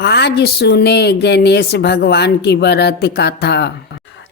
आज सुने गणेश भगवान की व्रत कथा।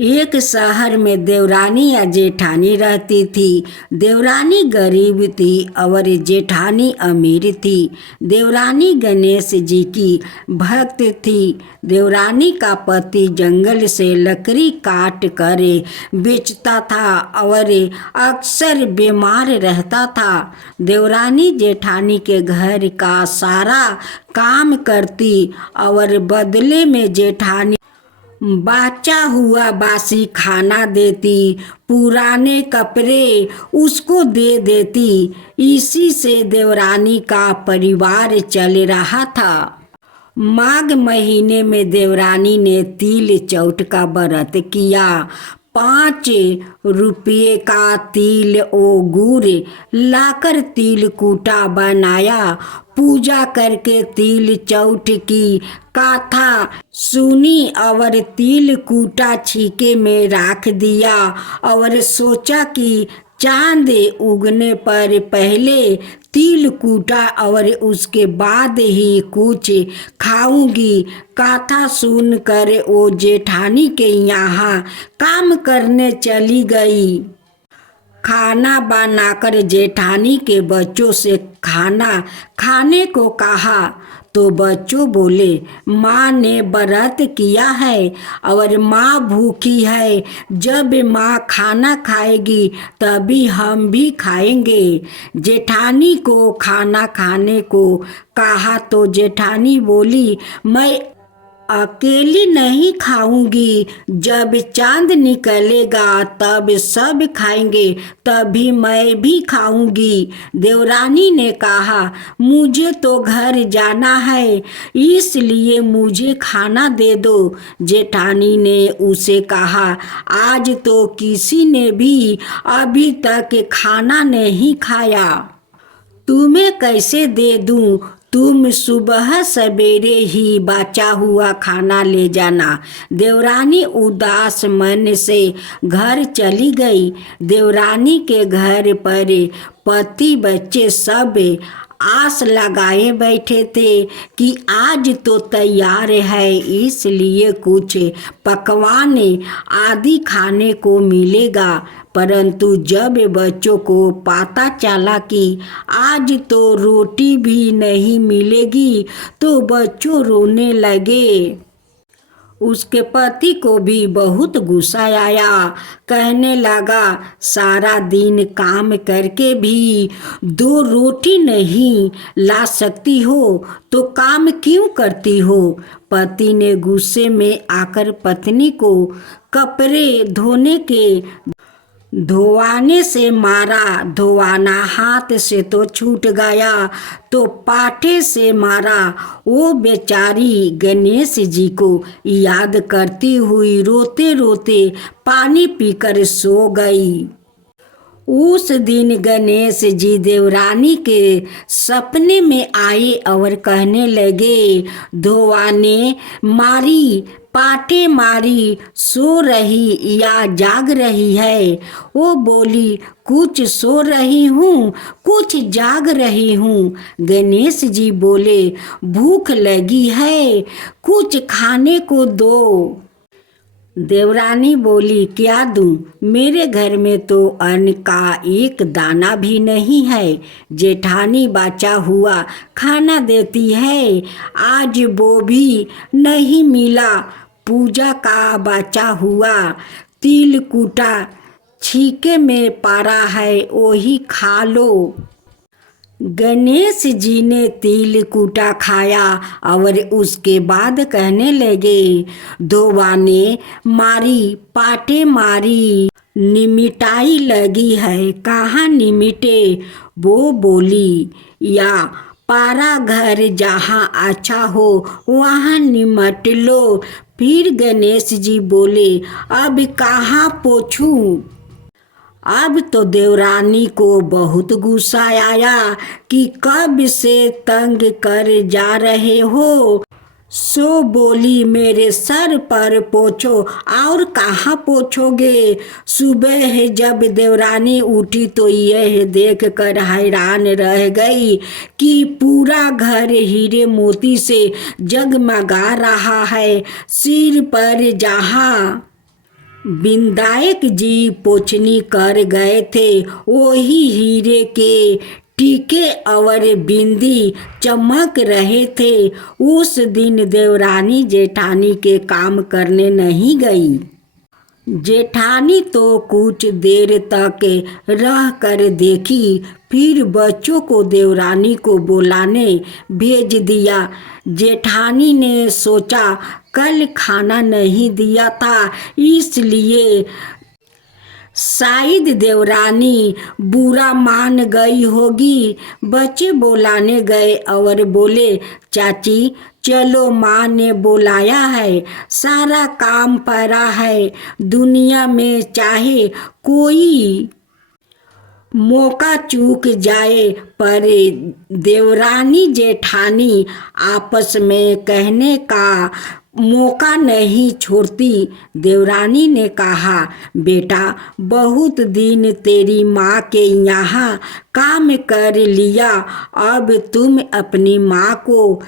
एक शहर में देवरानी या जेठानी रहती थी। देवरानी गरीब थी और जेठानी अमीर थी। देवरानी गणेश जी की भक्त थी। देवरानी का पति जंगल से लकड़ी काट कर बेचता था और अक्सर बीमार रहता था। देवरानी जेठानी के घर का सारा काम करती और बदले में जेठानी बाचा हुआ बासी खाना देती, पुराने कपड़े उसको दे देती। इसी से देवरानी का परिवार चल रहा था। माघ महीने में देवरानी ने तिल चौथ का व्रत किया। 5 रुपये का तिल ओ गुड़ लाकर तिल कूटा बनाया। पूजा करके तिल चौथ की कथा सुनी और तिल कूटा छीके में रख दिया और सोचा कि चांद उगने पर पहले तिल कूटा और उसके बाद ही कुछ खाऊंगी। कथा सुनकर वो जेठानी के यहाँ काम करने चली गई। खाना बनाकर जेठानी के बच्चों से खाना खाने को कहा तो बच्चों बोले, माँ ने व्रत किया है और माँ भूखी है। जब माँ खाना खाएगी तभी हम भी खाएंगे। जेठानी को खाना खाने को कहा तो जेठानी बोली, मैं अकेली नहीं खाऊंगी। जब चांद निकलेगा तब सब खाएंगे, तभी मैं भी खाऊंगी। देवरानी ने कहा, मुझे तो घर जाना है, इसलिए मुझे खाना दे दो। जेठानी ने उसे कहा, आज तो किसी ने भी अभी तक खाना नहीं खाया, तुम्हें कैसे दे दूं? तुम सुबह सवेरे ही बचा हुआ खाना ले जाना। देवरानी उदास मन से घर चली गई। देवरानी के घर पर पति बच्चे सब आस लगाए बैठे थे कि आज तो तैयार है, इसलिए कुछ पकवान आदि खाने को मिलेगा। परंतु जब बच्चों को पता चला कि आज तो रोटी भी नहीं मिलेगी तो बच्चों रोने लगे। उसके पति को भी बहुत गुस्सा आया। कहने लगा, सारा दिन काम करके भी 2 रोटी नहीं ला सकती हो तो काम क्यों करती हो? पति ने गुस्से में आकर पत्नी को कपड़े धोवाने से मारा। धोवाना हाथ से तो छूट गया तो पाटे से मारा। वो बेचारी गणेश जी को याद करती हुई रोते रोते पानी पीकर सो गई। उस दिन गणेश जी देवरानी के सपने में आए और कहने लगे, धोवाने मारी, पाटे मारी, सो रही या जाग रही है? वो बोली, कुछ सो रही हूँ, कुछ जाग रही हूँ। गणेश जी बोले, भूख लगी है, कुछ खाने को दो। देवरानी बोली, क्या दूं? मेरे घर में तो अन्न का एक दाना भी नहीं है। जेठानी बचा हुआ खाना देती है, आज वो भी नहीं मिला। पूजा का बचा हुआ तिल कूटा छीके में पड़ा है, वही खा लो। गणेश जी ने तिल कूटा खाया और उसके बाद कहने लगे, धोवाने मारी, पाटे मारी, निमिटाई लगी है, कहाँ निमिटे? वो बोली, या पारा घर जहाँ अच्छा हो वहाँ निमट लो। फिर गणेश जी बोले, अब कहाँ पोछूं? अब तो देवरानी को बहुत गुस्सा आया कि कब से तंग कर जा रहे हो, सो बोली, मेरे सर पर पोछो। और कहाँ पोछोगे? सुबह जब देवरानी उठी तो यह देख कर हैरान रह गई कि पूरा घर हीरे मोती से जगमगा रहा है। सिर पर जहाँ विनायक जी पोछनी कर गए थे वही हीरे के टीके और बिंदी चमक रहे थे। उस दिन देवरानी जेठानी के काम करने नहीं गई। जेठानी तो कुछ देर तक रह कर देखी, फिर बच्चों को देवरानी को बुलाने भेज दिया। जेठानी ने सोचा कल खाना नहीं दिया था, इसलिए शायद देवरानी बुरा मान गई होगी। बच्चे बुलाने गए और बोले, चाची चलो, माँ ने बुलाया है, सारा काम पड़ा है। दुनिया में चाहे कोई मौका चूक जाए पर देवरानी जेठानी आपस में कहने का मौका नहीं छोड़ती। देवरानी ने कहा, बेटा बहुत दिन तेरी माँ के यहाँ काम कर लिया, अब तुम अपनी माँ को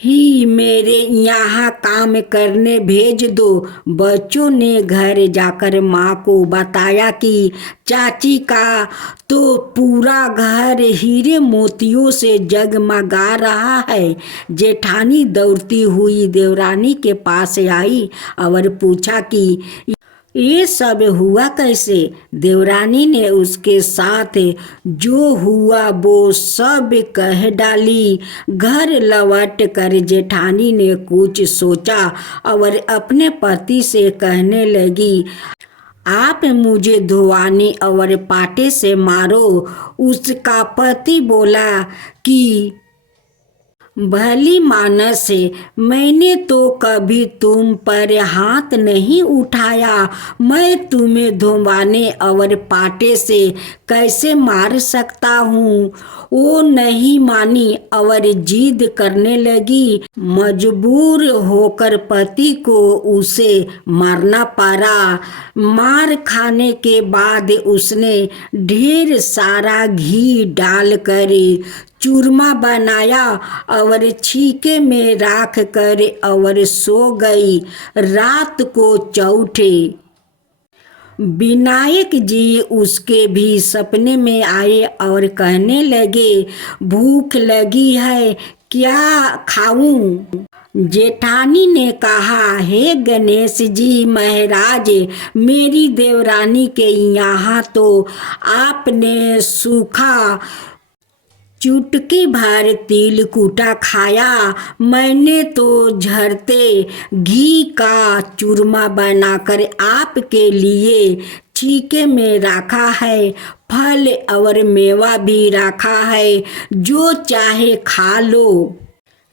ही मेरे यहाँ काम करने भेज दो। बच्चों ने घर जाकर माँ को बताया कि चाची का तो पूरा घर हीरे मोतियों से जगमगा रहा है। जेठानी दौड़ती हुई देवरानी के पास आई और पूछा कि ये सब हुआ कैसे? देवरानी ने उसके साथ जो हुआ वो सब कह डाली। घर लौट कर जेठानी ने कुछ सोचा और अपने पति से कहने लगी, आप मुझे धुआनी और पाटे से मारो। उसका पति बोला कि भली मानस है, मैंने तो कभी तुम पर हाथ नहीं उठाया, मैं तुम्हें धुआने और पाटे से कैसे मार सकता हूँ। वो नहीं मानी और जिद करने लगी। मजबूर होकर पति को उसे मारना पड़ा। मार खाने के बाद उसने ढेर सारा घी डालकर चूरमा बनाया और छीके में राख कर और सो गई। रात को चौथे विनायक जी उसके भी सपने में आए और कहने लगे, भूख लगी है, क्या खाऊं? जेठानी ने कहा, हे गणेश जी महाराज, मेरी देवरानी के यहाँ तो आपने सूखा चुटकी भर तिल कूटा खाया, मैंने तो झरते घी का चूरमा बनाकर आपके लिए छीके में रखा है। फल और मेवा भी रखा है, जो चाहे खा लो।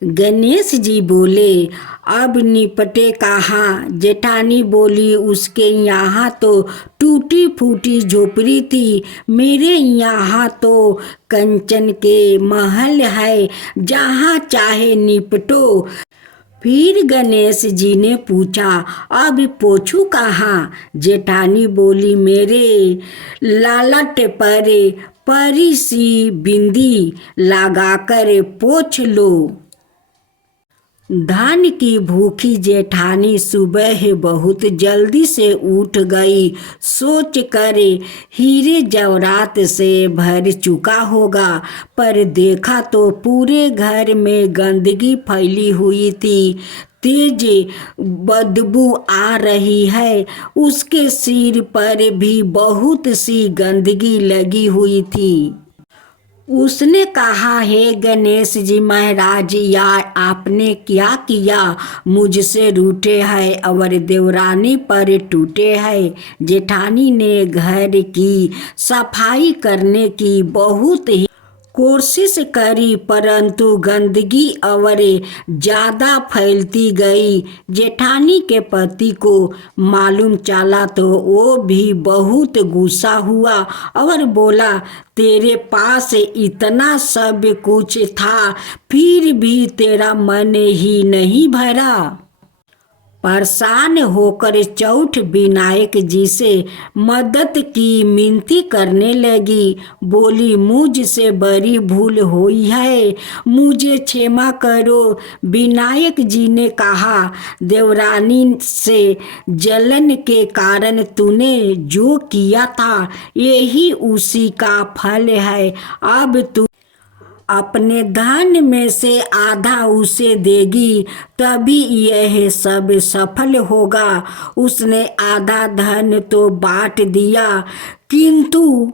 गणेश जी बोले, अब निपटे कहाँ? जेठानी बोली, उसके यहाँ तो टूटी फूटी झोपड़ी थी, मेरे यहाँ तो कंचन के महल है, जहाँ चाहे निपटो। फिर गणेश जी ने पूछा, अब पोछू कहाँ? जेठानी बोली, मेरे लालट पर परी सी बिंदी लगाकर पोछ लो। धन की भूखी जेठानी सुबह बहुत जल्दी से उठ गई। सोच कर हीरे जवाहरात से भर चुका होगा, पर देखा तो पूरे घर में गंदगी फैली हुई थी। तेज बदबू आ रही है। उसके सिर पर भी बहुत सी गंदगी लगी हुई थी। उसने कहा, हे गणेश जी महाराज, या आपने क्या किया? मुझसे रूठे हैं और देवरानी पर टूटे हैं। जेठानी ने घर की सफाई करने की बहुत ही कोशिश करी परंतु गंदगी और ज़्यादा फैलती गई। जेठानी के पति को मालूम चला तो वो भी बहुत गुस्सा हुआ और बोला, तेरे पास इतना सब कुछ था फिर भी तेरा मन ही नहीं भरा। परेशान होकर चौठ विनायक जी से मदद की मिनती करने लगी। बोली, मुझसे बड़ी भूल हुई है, मुझे क्षमा करो। विनायक जी ने कहा, देवरानी से जलन के कारण तूने जो किया था यही उसी का फल है। अब तू अपने धन में से आधा उसे देगी तभी यह सब सफल होगा। उसने आधा धन तो बांट दिया किंतु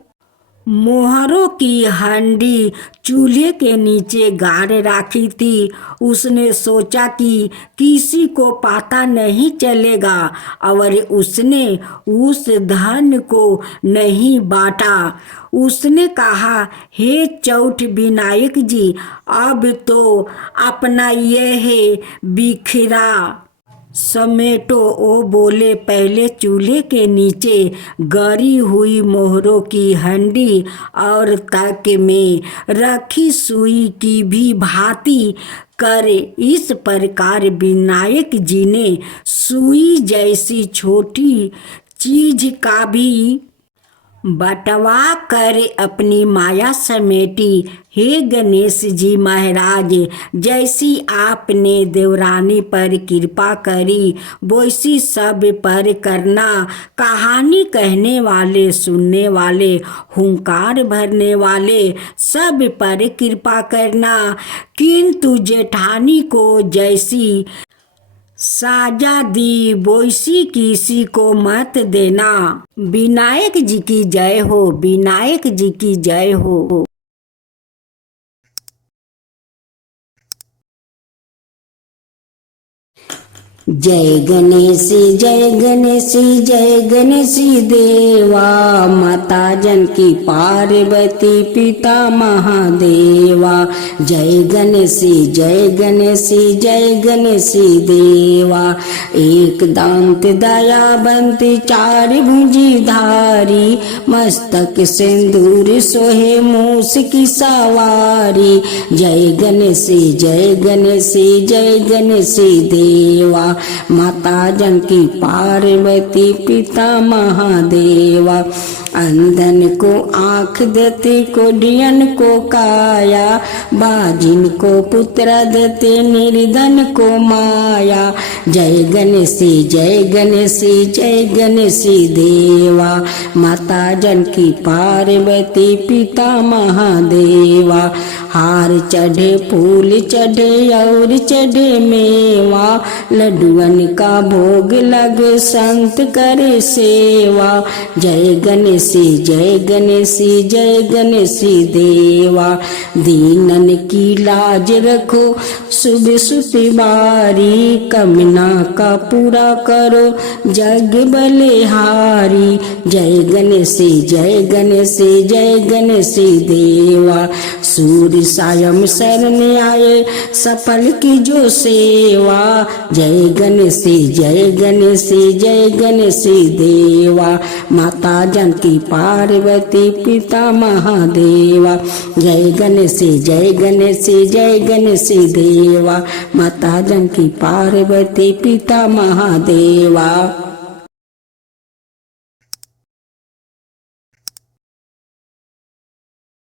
मोहरों की हांडी चूल्हे के नीचे गाड़ रखी थी। उसने सोचा कि किसी को पता नहीं चलेगा और उसने उस धन को नहीं बांटा। उसने कहा, हे चौठ विनायक जी, अब तो अपना यह बिखरा समेटो। वो बोले, पहले चूल्हे के नीचे गड़ी हुई मोहरों की हंडी और तक में रखी सुई की भी भांति करे। इस प्रकार विनायक जी ने सुई जैसी छोटी चीज का भी बटवा कर अपनी माया समेटी। हे गणेश जी महाराज, जैसी आपने देवरानी पर कृपा करी वैसी सब पर करना। कहानी कहने वाले, सुनने वाले, हुंकार भरने वाले सब पर कृपा करना, किंतु जेठानी को जैसी साजा दी वैसी किसी को मत देना। विनायक जी की जय हो, विनायक जी की जय हो। जय गणेश जय गणेश जय गणेश देवा। माता जानकी पार्वती पिता महादेवा। जय गणेश जय गणेश जय गणेश देवा। एक दांत दयावंत चार भुजी धारी, मस्तक सिंदूर सोहे मूस की सवारी। जय गणेश जय गणेश जय गणेश देवा। माता जानकी पार्वती पिता महादेवा। अंधन को आँख देते, कोढ़ियन को काया, बाजिन को पुत्र देते, निर्धन को माया। जय गणेश जय गणेश जय गणेश देवा। माता जानकी पार्वती पिता महादेवा। हार चढ़े, फूल चढ़े और चढ़े मेवा, लड्डुअन का भोग लगे, संत करे सेवा। जय गणेश जय गणेश जय गणेश देवा। दीनन की लाज रखो, सुबह सुबह बारी, कमना का पूरा करो, जग बलिहारी। जय गणेश जय गणेश जय गणेश देवा। सूर्य सायं शरण आए, सफल की जो सेवा। जय गणेश जय गणेश जय गणेश देवा। माता जानकी पार्वती पिता महादेवा। जय गणेश जय गणेश जय गणेश देवा। माता जानकी पार्वती पिता महादेवा।